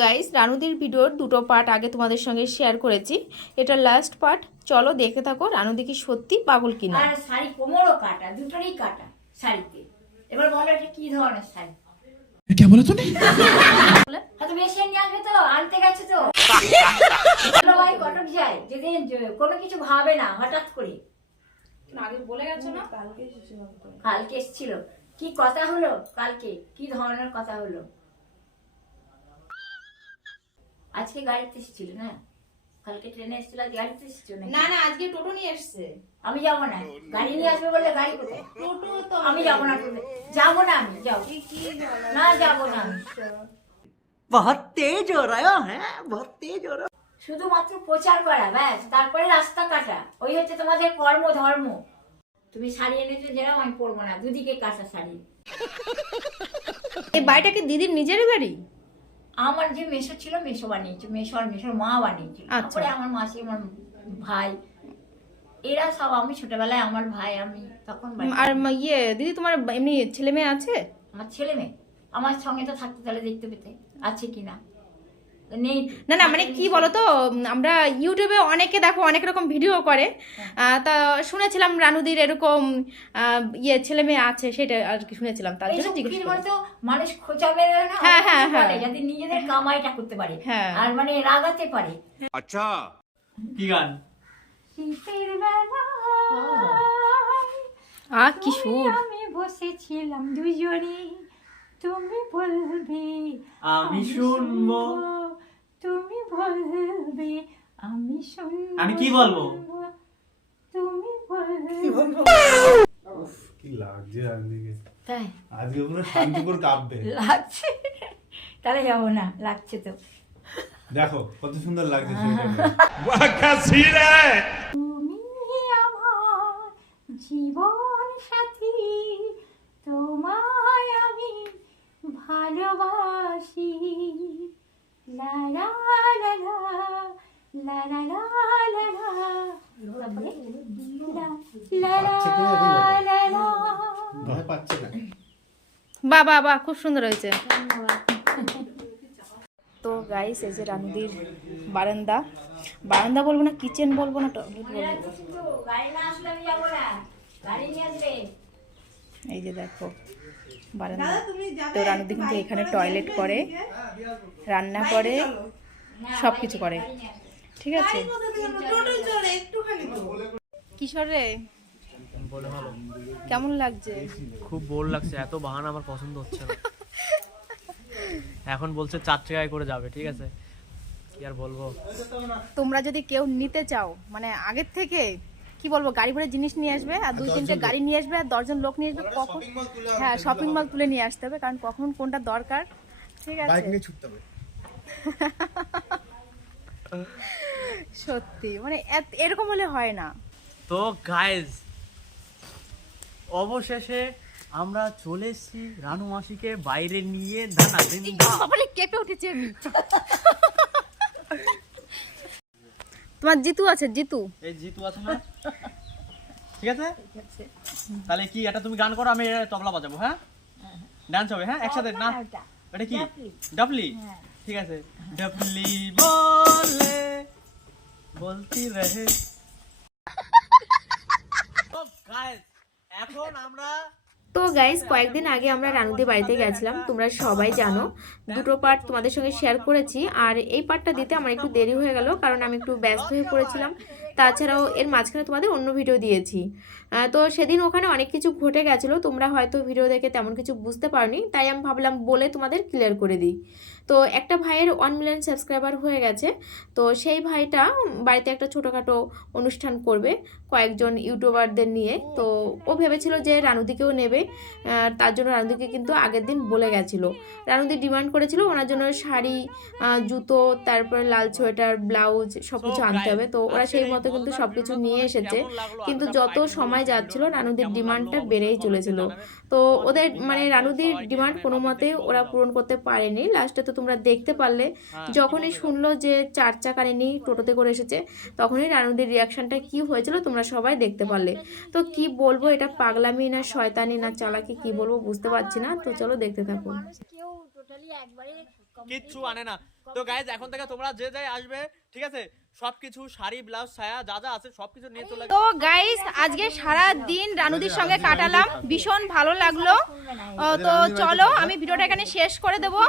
Guys, রানুদির ভিডিওর দুটো part আগে তোমাদের সঙ্গে শেয়ার করেছি। এটা লাস্ট পার্ট, চলো দেখতে থাকো রানুদি কি সত্যি পাগল কিনা। আর শাড়ি কোমরও কাটা, দুটোরই কাটা শাড়িতে। এবার বলো এটা কি ধরনের শাড়ি? क्या बोला तूने? হয়তো মেশিন নিয়ে আসবে, তো আনতে গেছে তো ভাই কটক যায় যেদিন কোনো কিছু ভাবে না, হঠাৎ করে আগে বলে গেছো না? কালকে এসেছিল, কি কথা হলো কালকে, কি ধরনের কথা হলো? আজকে গাড়িতে এসেছিল না, কালকে ট্রেনে এসেছিল, আজ গাড়িতে এসেছিল না না, আজকে টোটো নিয়ে এসেছে। আমি যাবো না, গাড়ি নিয়ে আসবে বলে গাড়ি কোথায়? টোটো তো আমি যাবো না, যাবো না, আমি যাও না, যাবো না আমি। बहुत तेज हो रहा है, बहुत तेज हो रहा है। শুধুমাত্র প্রচার করা ব্যাস, তারপরে রাস্তা কাটা, ওই হচ্ছে তোমাদের কর্ম ধর্ম। তুমি শাড়ি এনেছো যেরকম, আমি পরবো না, দুদিকে কাঁচা শাড়ি। এই বাড়িটা কি দিদির নিজের বাড়ি? আমার যে মেশো ছিল, মেশো বানিয়েছে, মেশো আর মেশোর মা বানিয়েছিল। আচ্ছা। তারপরে আমার মাসি, আমার ভাই, এরা সব, আমি ছোটবেলায় আমার ভাই, আমি তখন আর দিদি তোমার এমনি ছেলে মেয়ে আছে? আমার ছেলে মেয়ে আমার সঙ্গে তো থাকতে, তাহলে দেখতে পেতে আছে কিনা, নেই। না না, মানে কি বলতো, আমরা ইউটিউবে অনেকে দেখো অনেক রকম ভিডিও করে, তা শুনেছিলাম রানুদির এরকম ছেলে মেয়ে আছে, সেটা আর কি শুনেছিলাম, তার জন্য জিজ্ঞেস করলাম। বলতো মানুষ খোঁচা মেরে না, হ্যাঁ, হ্যাঁ, হ্যাঁ। যাতে নিজেদের কামাইটা করতে পারে, হ্যাঁ। আর মানে রাগাতে পারে। अच्छा की गान? শীতের বেলায় কি সুর! আমি বসেছিলাম দুজনে, তুমি বলবে আমি শুনবো। তুমি বলবে আমি শুনবো। আমি কি বলবো? তুমি বলবে। কি লাগছে রাজনীকে, তাই আজকে পুরো শান্তিপুর কাঁপবে। লাগছে, তাহলে যাবো না, লাগছে তো। দেখো কত সুন্দর লাগছে তুমি আমার জীবন সাথী, তোমায় আমি ভালোবাসি। লা লা লা লা, লা লা লা লা লা, লা লা লা লা। ভয় পাচ্ছে না। বাহ বাহ বাহ, খুব সুন্দর হয়েছে। তো গাইস, এই যে রানুদির বারান্দা, বারান্দা বলবো না, কিচেন বলবো না, টয়লেট বলবো। গাড়ি না আসলে আমি যাবো না, গাড়ি নিয়ে আসবে। এই যে দেখো বারান্দা। তো রানুদি কিন্তু এখানে টয়লেট করে, রান্না করে, সব কিছু করে, ঠিক আছে? কিশোর রে, কেমন লাগছে? খুব বোর লাগছে, এত বাহানা আমার পছন্দ হচ্ছে না। এখন বলছে 4 টাকায় করে যাবে, ঠিক আছে, কি আর বলবো। তোমরা যদি কেউ নিতে চাও, মানে আগের থেকে কি বলবো, গাড়ি ভরে জিনিস নিয়ে আসবে, আর 2-3টে গাড়ি নিয়ে আসবে, আর 10 জন লোক নিয়ে আসবে। কখন? হ্যাঁ, শপিং মল তুলে নিয়ে আসতে হবে, কারণ কখন কোনটা দরকার, ঠিক আছে? বাইক নিয়ে ছুটতে হবে। সত্যি মানে এরকম হলে হয় না। তো গাইজ, অবশেষে আমরা চলে এসেছি রানু মাসিকে বাইরে নিয়ে। বাবারে, কেঁপে উঠেছি আমি। তোমার জিতু আছে, জিতু। এই জিতু আছে না, ঠিক আছে? তাহলে কি এটা তুমি গান করো, আমি তবলা বাজাবো, হ্যাঁ? ডান্স হবে, হ্যাঁ, একসাথে না? এটা কি ডাবলি? ঠিক আছে, ডাবলি বলে বলতি রহে। তো গাইজ, এখন আমরা তো গাইস, কয়েকদিন আগে আমরা রানুদি বাড়িতে গেছিলাম, তোমরা সবাই জানো। দুটো পার্ট তোমাদের সঙ্গে শেয়ার করেছি, আর এই পার্টটা দিতে আমার একটু দেরি হয়ে গেল, কারণ আমি একটু ব্যস্ত হয়ে পড়েছিলাম। তাছাড়াও এর মাঝখানে তোমাদের অন্য ভিডিও দিয়েছি। তো সেদিন ওখানে অনেক কিছু ঘটে গেছিলো, তোমরা হয়তো ভিডিও দেখে তেমন কিছু বুঝতে পারোনি, তাই আমি ভাবলাম বলে তোমাদের ক্লিয়ার করে দিই। তো একটা ভাইয়ের 1 মিলিয়ন সাবস্ক্রাইবার হয়ে গেছে, তো সেই ভাইটা বাড়িতে একটা ছোটোখাটো অনুষ্ঠান করবে কয়েকজন ইউটিউবারদের নিয়ে। তো ও ভেবেছিল যে রানুদিকেও নেবে, তার জন্য রানুদিকে কিন্তু আগের দিন বলে গেছিলো। রানুদি ডিমান্ড করেছিল ওনার জন্য শাড়ি, জুতো, তারপরে লাল সোয়েটার, ব্লাউজ সব কিছু আনতে হবে। তো ওরা সেই মতো কিন্তু সব কিছু নিয়ে এসেছে, কিন্তু যত সময় যাচ্ছিল রানুদির ডিমান্ডটা বেড়েই চলেছিল। তো ওদের মানে রানুদির ডিমান্ড কোনো মতে ওরা পূরণ করতে পারেনি। লাস্টে তো তোমরা দেখতে পারলে, যখনই শুনলো যে 4 চাকা নেই টোটোতে করে এসেছে, তখনই রানুদির রিয়াকশনটা কি হয়েছিল তোমরা সবাই দেখতে পারলে। তো কি বলবো, এটা পাগলামি না শয়তানি না চালাকি, কি বলবো বুঝতে পারছি না। তো চলো দেখতে থাকো। কেউ টোটালি একবারে কিচ্ছু আনে না। তো গাইজ এখন থেকে তোমরা যে যাই আসবে, ঠিক আছে, সবকিছু শাড়ি ব্লাউজ ছায়া যা যা আছে সবকিছু নিয়ে চলে তো গাইস আজকে সারা দিন রানুদির সঙ্গে কাটালাম, ভীষণ ভালো লাগলো। তো চলো আমি ভিডিওটা এখানে শেষ করে দেবো।